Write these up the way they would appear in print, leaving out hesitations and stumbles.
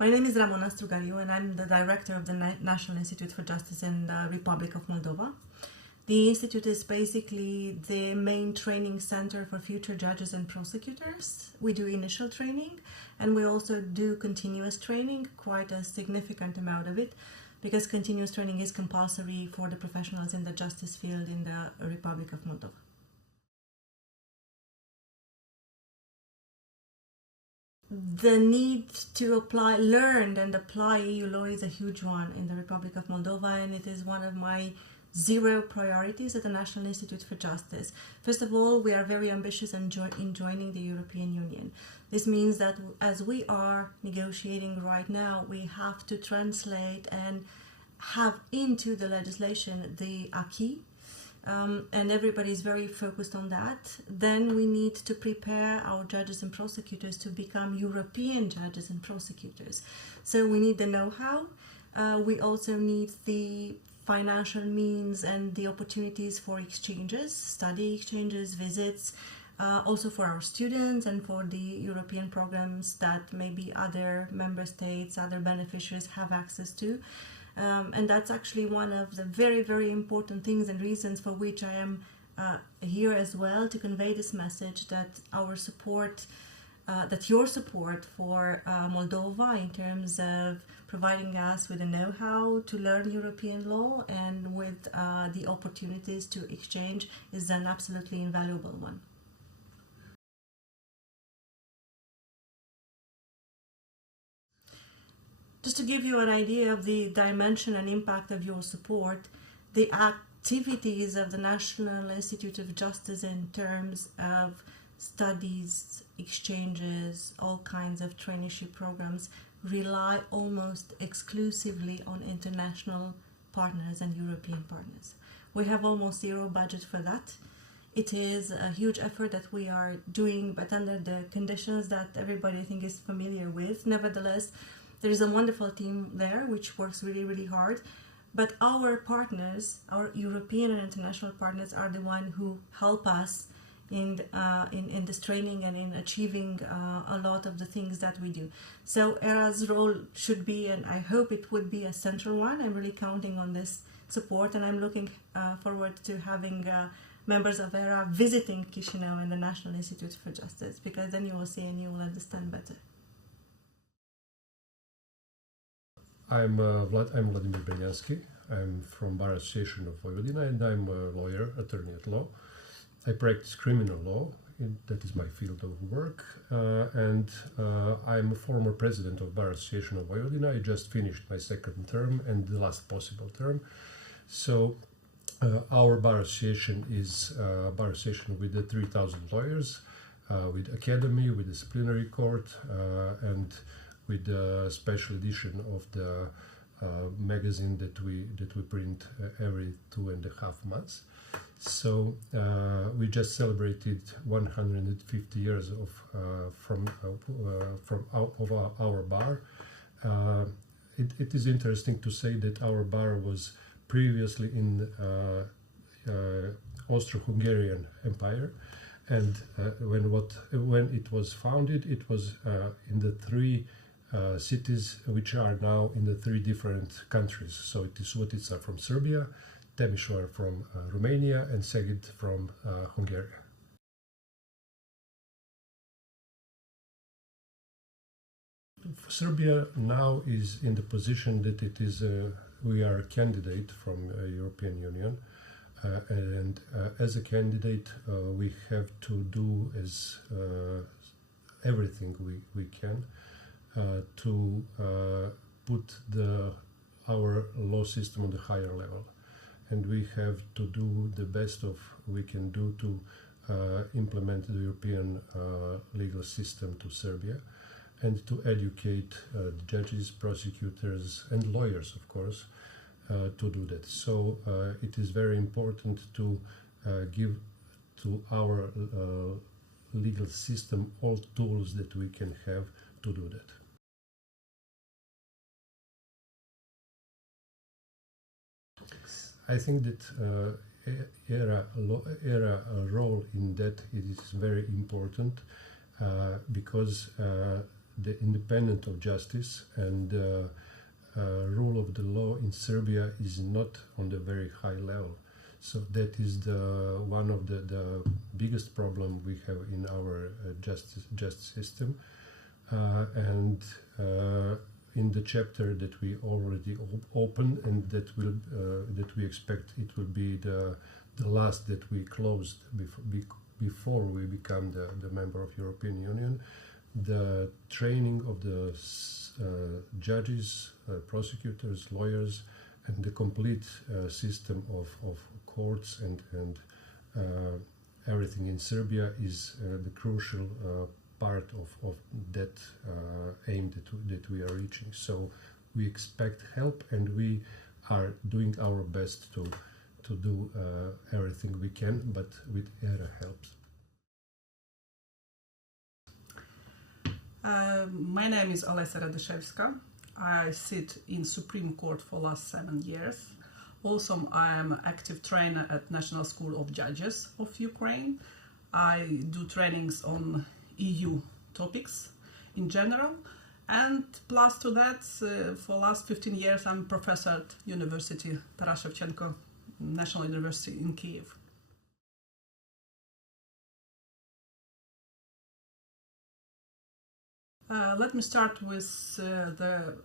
My name is Ramona Strugariu and I'm the director of the National Institute for Justice in the Republic of Moldova. The institute is basically the main training center for future judges and prosecutors. We do initial training and we also do continuous training, quite a significant amount of it, because continuous training is compulsory for the professionals in the justice field in the Republic of Moldova. The need to learn and apply EU law is a huge one in the Republic of Moldova, and it is one of my 0 priorities at the National Institute for Justice. First of all, we are very ambitious in joining the European Union. This means that as we are negotiating right now, we have to translate and have into the legislation the acquis, and everybody is very focused on that. Then we need to prepare our judges and prosecutors to become European judges and prosecutors. So we need the know-how. We also need the financial means and the opportunities for exchanges, study exchanges, visits, also for our students and for the European programs that maybe other member states, other beneficiaries have access to. And that's actually one of the very, very important things and reasons for which I am here as well, to convey this message that our support, that your support for Moldova in terms of providing us with the know-how to learn European law and with the opportunities to exchange is an absolutely invaluable one. Just to give you an idea of the dimension and impact of your support, the activities of the National Institute of Justice in terms of studies, exchanges, all kinds of traineeship programs rely almost exclusively on international partners and European partners. We have almost 0 budget for that. It is a huge effort that we are doing, but under the conditions that everybody I think is familiar with. Nevertheless, there is a wonderful team there which works really, really hard. But our partners, our European and international partners, are the ones who help us in this training and in achieving a lot of the things that we do. So ERA's role should be, and I hope it would be, a central one. I'm really counting on this support, and I'm looking forward to having members of ERA visiting Chisinau and the National Institute for Justice, because then you will see and you will understand better. I'm Vladimir Belyansky. I'm from Bar Association of Vojvodina, and I'm a lawyer, attorney at law. I practice criminal law, that is my field of work, and I'm a former president of Bar Association of Vojvodina. I just finished my 2nd term and the last possible term. So our Bar Association is a Bar Association with 3,000 lawyers, with academy, with disciplinary court, and with a special edition of the magazine that we print every 2.5 months. So we just celebrated 150 years of our bar. It is interesting to say that our bar was previously in Austro-Hungarian Empire, and when it was founded, it was in the 3 cities which are now in the 3 different countries. So it is Subotica from Serbia, Temișoara from Romania, and Szeged from Hungary. Serbia now is in the position that it is we are a candidate from European Union, and as a candidate we have to do everything we can to put our law system on the higher level, and we have to do the best of we can do to implement the European legal system to Serbia, and to educate judges, prosecutors, and lawyers, of course, to do that. So it is very important to give to our legal system all tools that we can have to do that. I think that ERA role in that is very important because the independence of justice and rule of the law in Serbia is not on the very high level. So that is one of the biggest problem we have in our justice system. And in the chapter that we already opened and that we expect it will be the last that we closed before we become the member of European Union, the training of the judges, prosecutors, lawyers, and the complete system of courts and everything in Serbia is the crucial part of that aim that we are reaching. So we expect help, and we are doing our best to do everything we can, but with ERA helps. My name is Olesa Radoszewska. I sit in Supreme Court for last 7 years. Also, I am an active trainer at National School of Judges of Ukraine. I do trainings on EU topics in general, and plus to that, for last 15 years, I'm professor at University Taras Shevchenko National University in Kiev. Let me start with the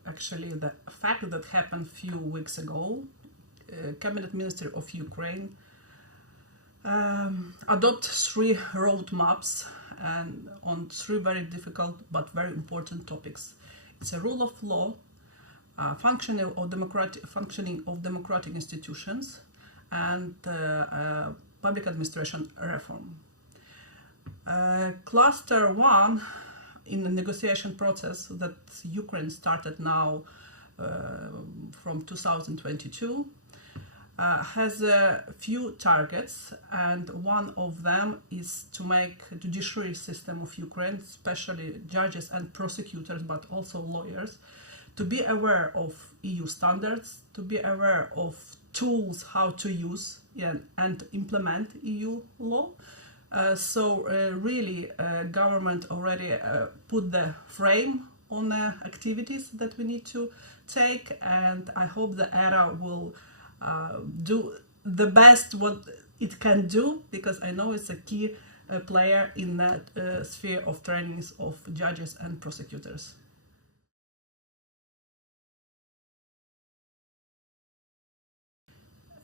fact that happened a few weeks ago. Cabinet Minister of Ukraine adopt 3 roadmaps and on 3 very difficult but very important topics. It's a rule of law, functioning of democratic institutions, and public administration reform. Cluster 1 in the negotiation process that Ukraine started now from 2022 has a few targets, and one of them is to make judiciary system of Ukraine, especially judges and prosecutors, but also lawyers, to be aware of EU standards, to be aware of tools how to use and implement EU law. Really, government already put the frame on the activities that we need to take, and I hope the ERA will do the best what it can do, because I know it's a key player in that sphere of trainings of judges and prosecutors.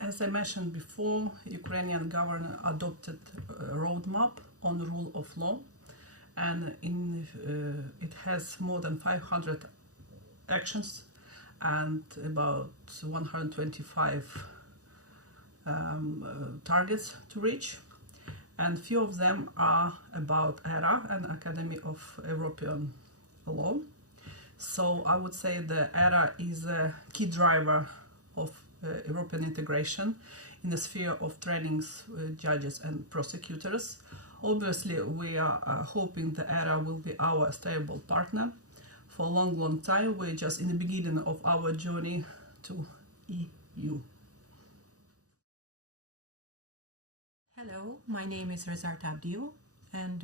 As I mentioned before, Ukrainian government adopted a roadmap on the rule of law, and it has more than 500 actions and about 125 targets to reach, and few of them are about ERA and Academy of European Law. So I would say the ERA is a key driver of European integration in the sphere of trainings judges and prosecutors. Obviously, we are hoping the ERA will be our stable partner for a long time. We're just in the beginning of our journey to EU. Hello, my name is Rezart Abdiu, and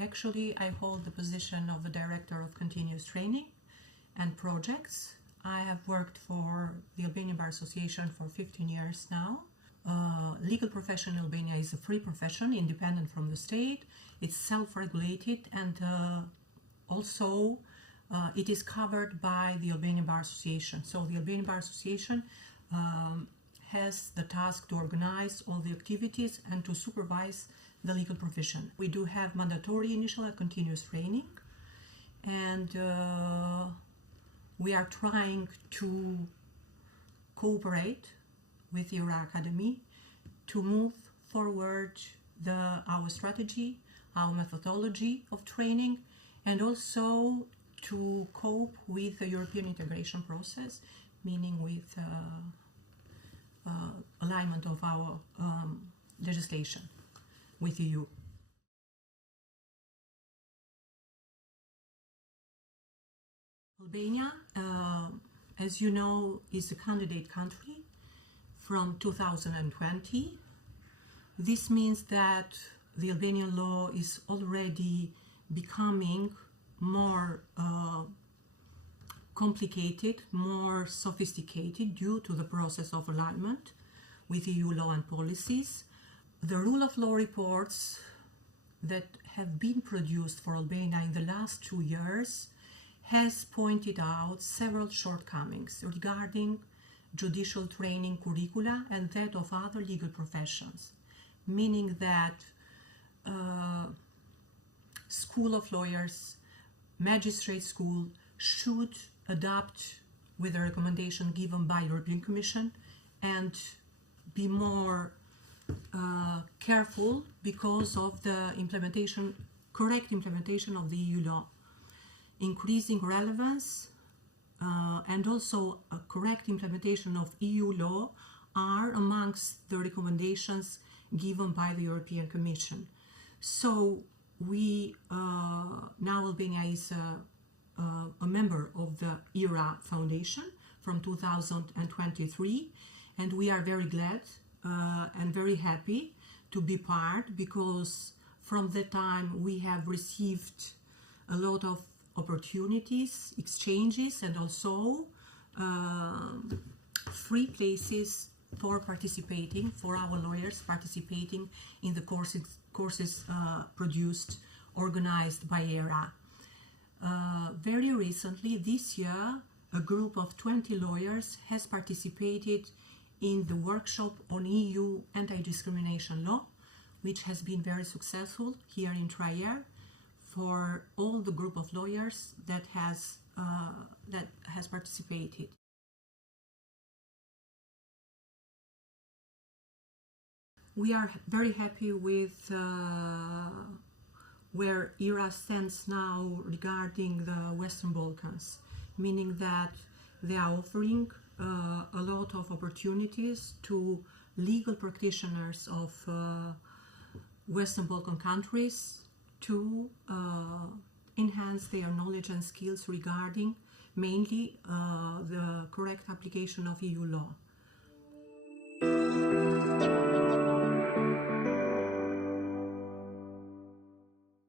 actually I hold the position of the Director of Continuous Training and Projects. I have worked for the Albanian Bar Association for 15 years now. Legal profession in Albania is a free profession, independent from the state. It's self-regulated, and also it is covered by the Albanian Bar Association. So the Albanian Bar Association has the task to organize all the activities and to supervise the legal profession. We do have mandatory initial and continuous training, and we are trying to cooperate with the ERA Academy to move forward our strategy, our methodology of training, and also to cope with the European integration process, meaning with alignment of our legislation with EU. Albania, as you know, is a candidate country from 2020. This means that the Albanian law is already becoming more complicated, more sophisticated due to the process of alignment with EU law and policies. The rule of law reports that have been produced for Albania in the last 2 years has pointed out several shortcomings regarding judicial training curricula and that of other legal professions, meaning that School of Lawyers, Magistrate School should adapt with the recommendation given by European Commission and be more careful because of the correct implementation of the EU law. Increasing relevance and also a correct implementation of EU law are amongst the recommendations given by the European Commission. So we, now Albania is a member of the ERA Foundation from 2023, and we are very glad and very happy to be part, because from that time we have received a lot of opportunities, exchanges, and also free places for participating, for our lawyers participating in the courses produced, organized by ERA. Very recently, this year, a group of 20 lawyers has participated in the workshop on EU anti-discrimination law, which has been very successful here in Trier for all the group of lawyers that has participated. We are very happy with where ERA stands now regarding the Western Balkans, meaning that they are offering a lot of opportunities to legal practitioners of Western Balkan countries to enhance their knowledge and skills regarding mainly the correct application of EU law.